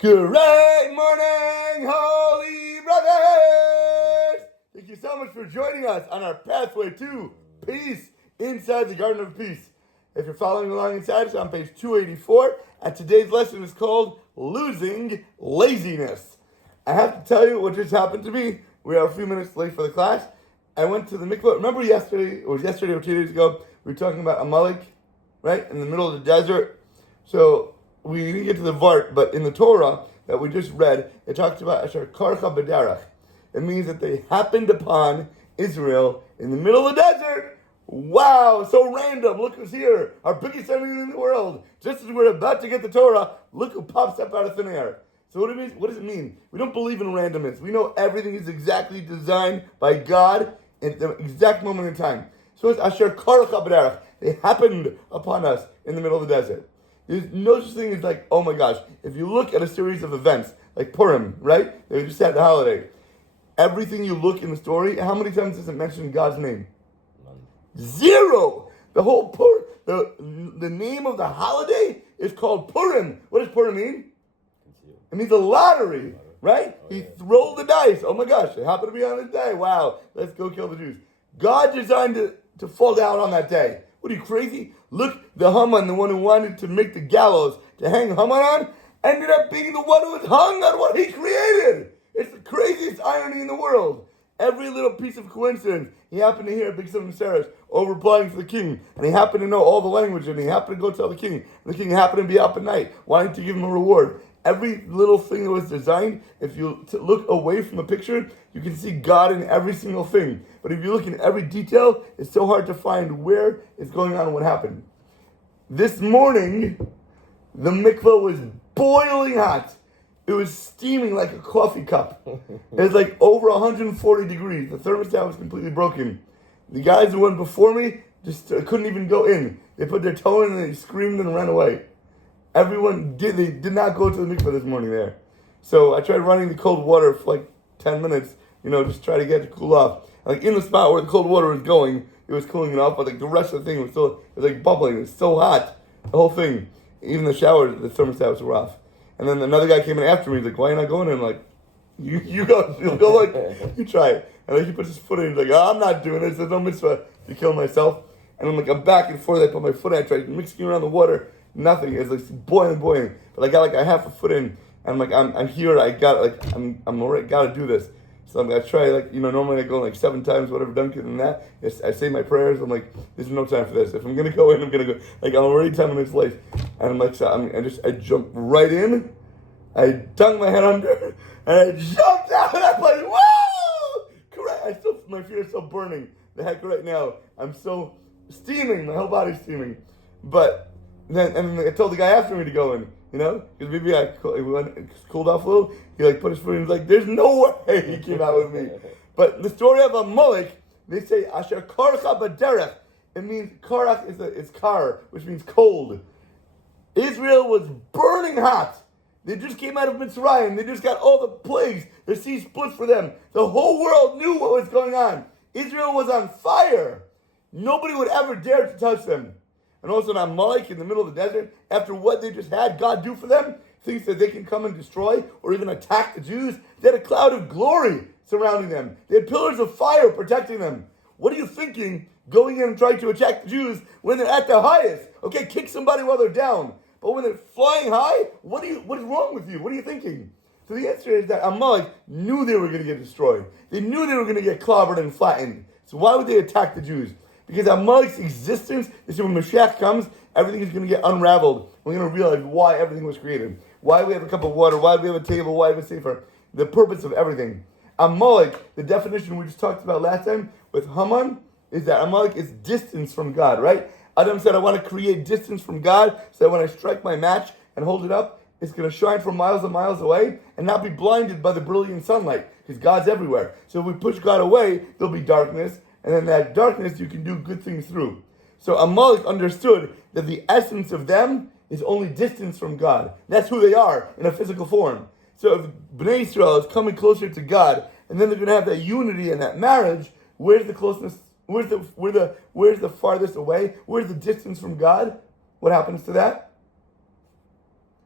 Great morning, holy brothers! Thank you so much for joining us on our pathway to peace inside the Garden of Peace. If you're following along inside, it's on page 284, and today's lesson is called Losing Laziness. I have to tell you what just happened to me. We are a few minutes late for the class. I went to the Mikvah. Remember yesterday or 2 days ago, we were talking about Amalek, right, in the middle of the desert. So we didn't get to the Vart, but in the Torah that we just read, it talks about Asher Karcha B'derach. It means that they happened upon Israel in the middle of the desert. Wow, so random. Look who's here. Our biggest enemy in the world. Just as we're about to get the Torah, look who pops up out of thin air. So what does it mean? We don't believe in randomness. We know everything is exactly designed by God at the exact moment in time. So it's Asher Karcha B'derach. They happened upon us in the middle of the desert. There's no such thing as like, oh my gosh, if you look at a series of events, like Purim, right? They just had the holiday. Everything you look in the story, how many times does it mention God's name? None. Zero! The whole the name of the holiday is called Purim. What does Purim mean? It means a lottery, right? He rolled the dice. Oh my gosh, it happened to be on this day. Wow, let's go kill the Jews. God designed it to fall down on that day. What are you, crazy? Look, the Haman, the one who wanted to make the gallows to hang Haman on, ended up being the one who was hung on what he created. It's the craziest irony in the world. Every little piece of coincidence. He happened to hear Big Son of Sarah overplying for the king, and he happened to know all the language, and he happened to go tell the king, and the king happened to be up at night, wanting to give him a reward. Every little thing that was designed, if you look away from the picture, you can see God in every single thing. But if you look in every detail, it's so hard to find where it's going on and what happened. This morning, the mikvah was boiling hot. It was steaming like a coffee cup. It was like over 140 degrees. The thermostat was completely broken. The guys who went before me just couldn't even go in. They put their toe in and they screamed and ran away. They did not go to the mikvah this morning there. So I tried running the cold water for like 10 minutes, just try to get it to cool off. And like in the spot where the cold water was going, it was cooling it off, but like the rest of the thing was like bubbling. It was so hot, the whole thing. Even the shower, the thermostat was rough. And then another guy came in after me. He's like, "Why are you not going in?" I'm like, you go, you try it. And then he puts his foot in. He's like, "Oh, I'm not doing it. There's no mitzvah to kill myself." And I'm back and forth. I put my foot in. I tried mixing around the water. Nothing. It's like boiling. But I got like a half a foot in. And I'm here. I got I'm already got to do this. So I'm gonna try normally I go like 7 times, whatever Dunkin' and that. I say my prayers. I'm like, there's no time for this. If I'm gonna go in, I'm gonna go. Like I'm already 10 minutes late. And I'm like, so I jumped right in. I dunked my head under, and I jumped out. And I'm like, whoa! Correct. My feet are still burning. The heck right now. I'm so steaming. My whole body's steaming. But then I told the guy after me to go in. Because maybe we went cooled off a little. He put his foot in. He's like, "There's no way he came out with me." But the story of Amalek, they say Asher Karcha B'derach. It means Karach is kar, which means cold. Israel was burning hot. They just came out of Mitzrayim. They just got all the plagues. The sea split for them. The whole world knew what was going on. Israel was on fire. Nobody would ever dare to touch them. And also in Amalek, in the middle of the desert, after what they just had God do for them, thinks that they can come and destroy or even attack the Jews. They had a cloud of glory surrounding them. They had pillars of fire protecting them. What are you thinking going in and trying to attack the Jews when they're at their highest? Okay, kick somebody while they're down. But when they're flying high, what is wrong with you? What are you thinking? So the answer is that Amalek knew they were going to get destroyed. They knew they were going to get clobbered and flattened. So why would they attack the Jews? Because Amalek's existence is when Mashiach comes, everything is going to get unraveled. We're going to realize why everything was created. Why we have a cup of water, why we have a table, why we have a sefer. The purpose of everything. Amalek, the definition we just talked about last time with Haman, is that Amalek is distance from God, right? Adam said, I want to create distance from God so that when I strike my match and hold it up, it's going to shine from miles and miles away and not be blinded by the brilliant sunlight because God's everywhere. So if we push God away, there'll be darkness. And then that darkness you can do good things through. So Amalek understood that the essence of them is only distance from God. That's who they are in a physical form. So if Bnei Israel is coming closer to God, and then they're going to have that unity and that marriage, where's the closeness? Where's the farthest away? Where's the distance from God? What happens to that?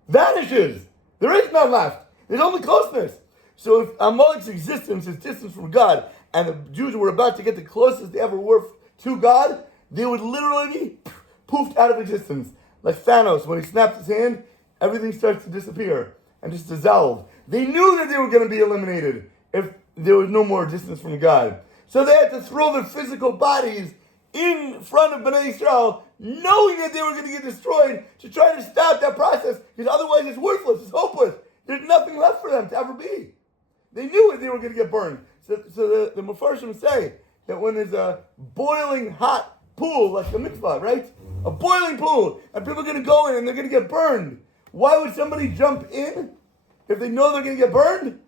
Vanishes. There is none left. There's only closeness. So if Amalek's existence is distance from God, and the Jews were about to get the closest they ever were to God, they would literally be poofed out of existence. Like Thanos, when he snaps his hand, everything starts to disappear and just dissolve. They knew that they were going to be eliminated if there was no more distance from God. So they had to throw their physical bodies in front of Bnei Israel, knowing that they were going to get destroyed, to try to stop that process, because otherwise it's worthless, it's hopeless. There's nothing left for them to ever be. They knew it, they were going to get burned. So the Mefarshim say that when there's a boiling hot pool, like the Mikvah, right? A boiling pool, and people are going to go in and they're going to get burned. Why would somebody jump in if they know they're going to get burned?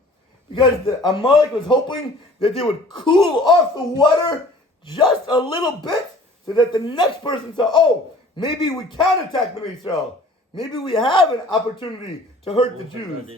Because the Amalek was hoping that they would cool off the water just a little bit, so that the next person saw, oh, maybe we can attack Bnei Israel. Maybe we have an opportunity to hurt the Jews.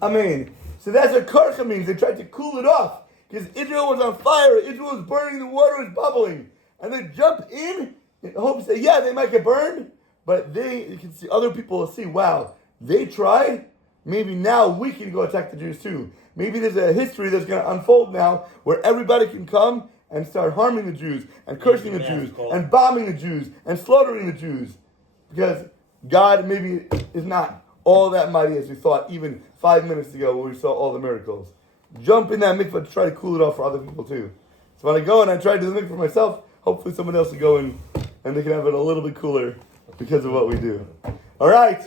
Amen. So that's what karcha means. They tried to cool it off, because Israel was on fire. Israel was burning. The water was bubbling. And they jump in hopes that, yeah, they might get burned, but you can see, other people will see, wow, they tried. Maybe now we can go attack the Jews too. Maybe there's a history that's going to unfold now where everybody can come and start harming the Jews and cursing the Jews and bombing the Jews and slaughtering the Jews. Because God maybe is not all that mighty as we thought even 5 minutes ago when we saw all the miracles. Jump in that mikvah to try to cool it off for other people too. So when I go and I try to do the mikvah for myself, hopefully someone else will go in and they can have it a little bit cooler because of what we do. All right,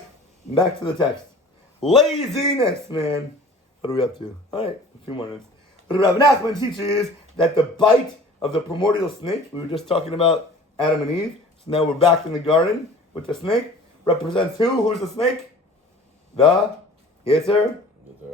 back to the text. Laziness, man. What are we up to? All right, a few more minutes. But Rav Nachman teaches that the bite of the primordial snake, we were just talking about Adam and Eve, so now we're back in the garden with the snake, represents who? Who's the snake? The Yetzer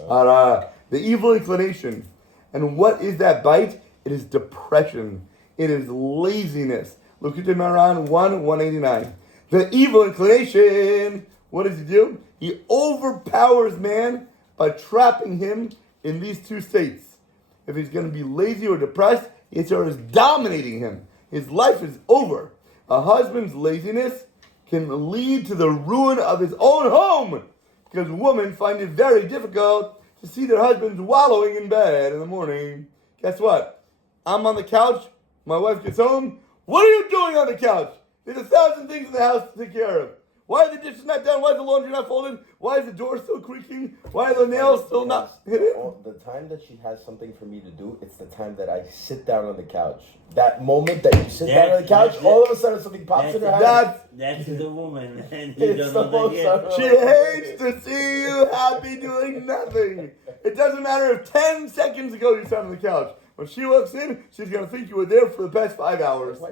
Hara, the evil inclination. And what is that bite? It is depression. It is laziness. Look at the Maran 1:189. The evil inclination, what does he do? He overpowers man by trapping him in these two states. If he's going to be lazy or depressed, Yetzer is dominating him. His life is over. A husband's laziness can lead to the ruin of his own home, because women find it very difficult to see their husbands wallowing in bed in the morning. Guess what? I'm on the couch. My wife gets home. What are you doing on the couch? There's 1,000 things in the house to take care of. Why are the dishes not done? Why is the laundry not folded? Why is the door still creaking? Why are the nails still not hidden? The time that she has something for me to do, it's the time that I sit down on the couch. That moment that you sit down on the couch, all of a sudden something pops in her head. That's the woman. It's the most She hates to see you happy doing nothing. It doesn't matter if 10 seconds ago you sat on the couch. When she walks in, she's going to think you were there for the past 5 hours. I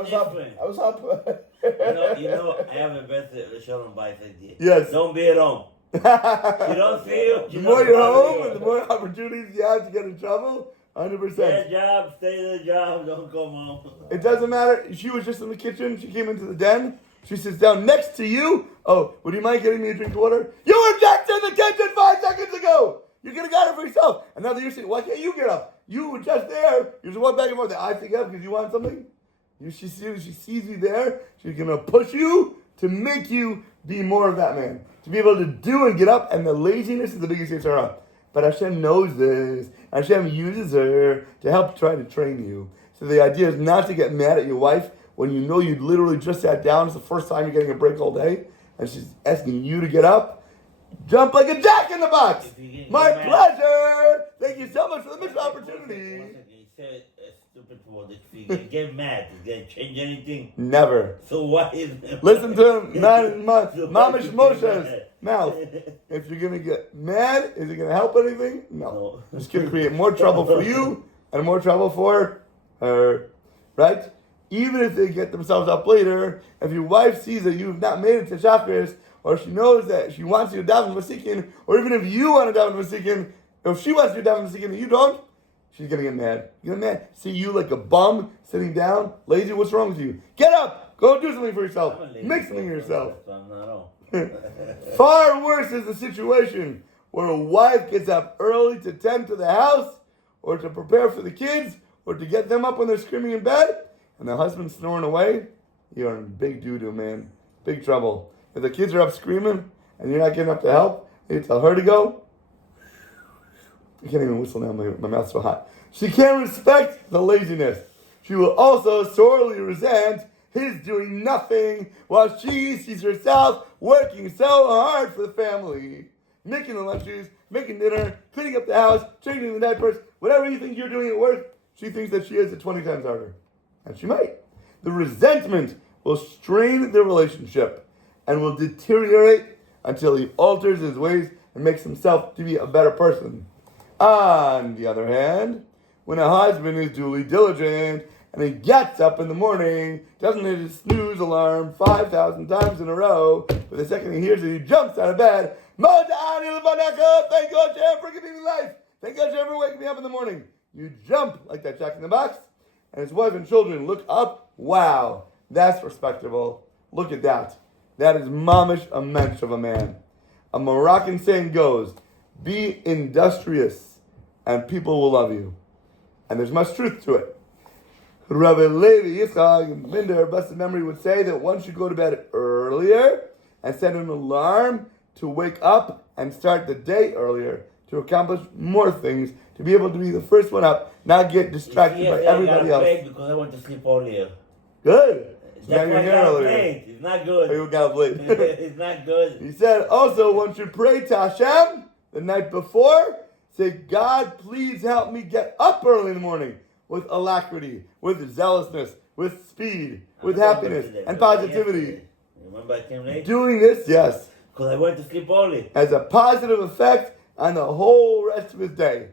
was up. You know, I have a better Shalom Bayit idea. Yes. Don't be at home. She don't see you. The more you're home, and the more opportunities you have to get in trouble, 100%. Get a job, stay in the job, don't come home. It doesn't matter. She was just in the kitchen. She came into the den. She sits down next to you. Oh, would you mind getting me a drink of water? You were just in the kitchen 5 seconds ago. You could have got it for yourself. And now that you're saying, why can't you get up? You were just there. You just went back and forth. I pick up because you want something. She sees you there. She's going to push you to make you be more of that man. To be able to do and get up. And the laziness is the biggest Yetzer Hara. But Hashem knows this. Hashem uses her to help try to train you. So the idea is not to get mad at your wife when you know you literally just sat down. It's the first time you're getting a break all day. And she's asking you to get up. Jump like a jack in the box. My pleasure. Thank you so much for the missed opportunity. He said a stupid word. If you get mad, is going to change anything? Never. So why is it? Listen to him. Mamish Moshe's mouth. If you're going to get mad, is it going to help anything? No. It's going to create more trouble for you and more trouble for her. Right? Even if they get themselves up later, if your wife sees that you've not made it to Shachris, or she knows that she wants you to daven Vasikin, or even if you want to daven Vasikin, if she wants you to daven Vasikin and you don't, she's going to get mad. You get mad? See you like a bum sitting down, lazy, what's wrong with you? Get up! Go do something for yourself. Make something for yourself. Far worse is the situation where a wife gets up early to tend to the house, or to prepare for the kids, or to get them up when they're screaming in bed, and the husband's snoring away. You're in big doo-doo, man. Big trouble. If the kids are up screaming and you're not getting up to help, and you tell her to go, I can't even whistle now, my mouth's so hot. She can't respect the laziness. She will also sorely resent his doing nothing while she sees herself working so hard for the family. Making the lunches, making dinner, cleaning up the house, changing the diapers, whatever you think you're doing at work, she thinks that she is it 20 times harder. And she might. The resentment will strain the relationship and will deteriorate until he alters his ways and makes himself to be a better person. On the other hand, when a husband is duly diligent and he gets up in the morning, doesn't hit his snooze alarm 5,000 times in a row, but the second he hears it, he jumps out of bed. Thank God, Jeff, for giving me life. Thank God, Jeff, for waking me up in the morning. You jump like that Jack in the Box, and his wife and children look up. Wow, that's respectable. Look at that. That is mamish a mensch of a man. A Moroccan saying goes, be industrious, and people will love you. And there's much truth to it. Rav Eliezer, Minder, blessed memory, would say that one should go to bed earlier and set an alarm to wake up and start the day earlier to accomplish more things, to be able to be the first one up, not get distracted by everybody else. Because I want to sleep earlier. Good. That's why I got late. It's not good. Oh, you got up late. It's not good. He said also one should pray to Hashem the night before. Say, God, please help me get up early in the morning with alacrity, with zealousness, with speed, with happiness and positivity. Remember I came late? Doing this, yes. Because I went to sleep early. Has a positive effect on the whole rest of his day.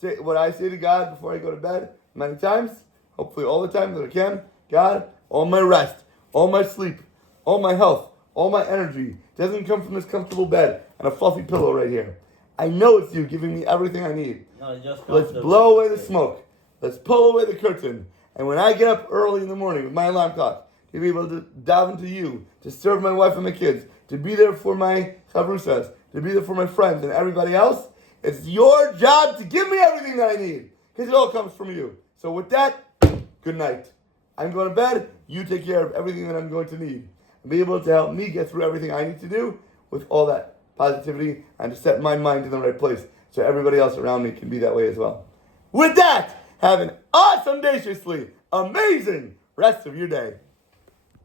Say what I say to God before I go to bed many times, hopefully all the time that I can. God, all my rest, all my sleep, all my health, all my energy doesn't come from this comfortable bed and a fluffy pillow right here. I know it's you giving me everything I need. No, just let's blow away the smoke. Let's pull away the curtain. And when I get up early in the morning with my alarm clock, to be able to dive into you, to serve my wife and my kids, to be there for my chavrusas, to be there for my friends and everybody else, it's your job to give me everything that I need. Because it all comes from you. So with that, good night. I'm going to bed. You take care of everything that I'm going to need. And be able to help me get through everything I need to do with all that positivity and to set my mind in the right place so everybody else around me can be that way as well. With that, have an awesome, amazing rest of your day.